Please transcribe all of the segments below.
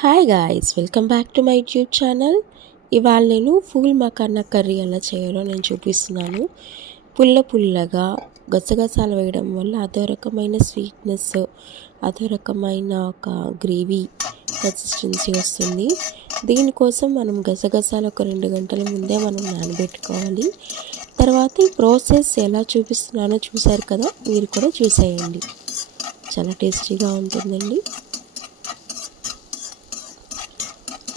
Hi guys welcome back to my YouTube channel ఇవాళ నేను pool makhana curry ఎలా చేయాలో నేను చూపిస్తున్నాను. పుల్ల పుల్లగా గసగసాలు వేయడం వల్ల అదో రకమైన స్వీట్నెస్ అదో రకమైన ఒక గ్రేవీ కన్సిస్టెన్సీ వస్తుంది. దీనికోసం మనం గసగసాలు ఒక రెండు గంటల ముందే మనం నానబెట్టుకోవాలి. తర్వాత ఈ ప్రాసెస్ ఎలా చూపిస్తున్నానో చూశారు కదా మీరు కూడా చూసేయండి. చాలా టేస్టీగా ఉంటుందండి.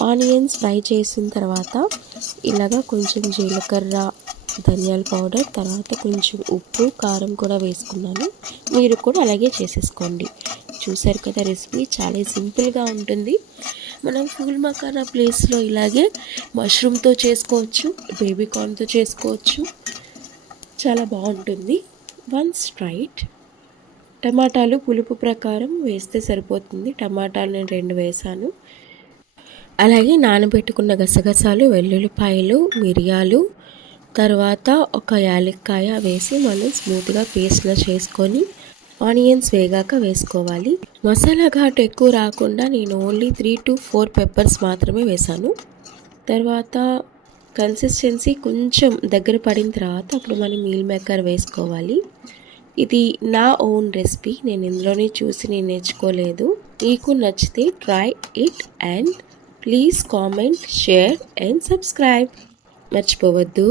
ఆనియన్స్ ఫ్రై చేసిన తర్వాత ఇలాగా కొంచెం జీలకర్ర ధనియాల పౌడర్ తర్వాత కొంచెం ఉప్పు కారం కూడా వేసుకున్నాను. మీరు కూడా అలాగే చేసేసుకోండి. చూసారు కదా రెసిపీ? చాలా సింపుల్గా ఉంటుంది. మనం ఫుల్ మకానా ప్లేస్లో ఇలాగే మష్రూమ్తో చేసుకోవచ్చు బేబీ కార్న్తో చేసుకోవచ్చు. చాలా బాగుంటుంది. వన్ స్ట్రైట్ టమాటాలు పులుపు ప్రకారం వేస్తే సరిపోతుంది. టమాటాలు నేను రెండు వేసాను. అలాగే నానబెట్టుకున్న గసగసాలు వెల్లుల్లిపాయలు మిరియాలు తర్వాత ఒక యాలక్కాయ వేసి మనం స్మూత్గా పేస్ట్లా చేసుకొని ఆనియన్స్ వేగాక వేసుకోవాలి. మసాలా ఘాట్ ఎక్కువ రాకుండా నేను only three to four peppers మాత్రమే వేశాను తర్వాత కన్సిస్టెన్సీ కొంచెం దగ్గర పడిన తర్వాత అప్పుడు మనం మీల్ మేకర్ వేసుకోవాలి. ఇది నా ఓన్ రెసిపీ. నేను ఇందులోనే చూసి నేను నేర్చుకోలేదు. మీకు నచ్చితే try it and please comment share and subscribe మర్చిపోవద్దు.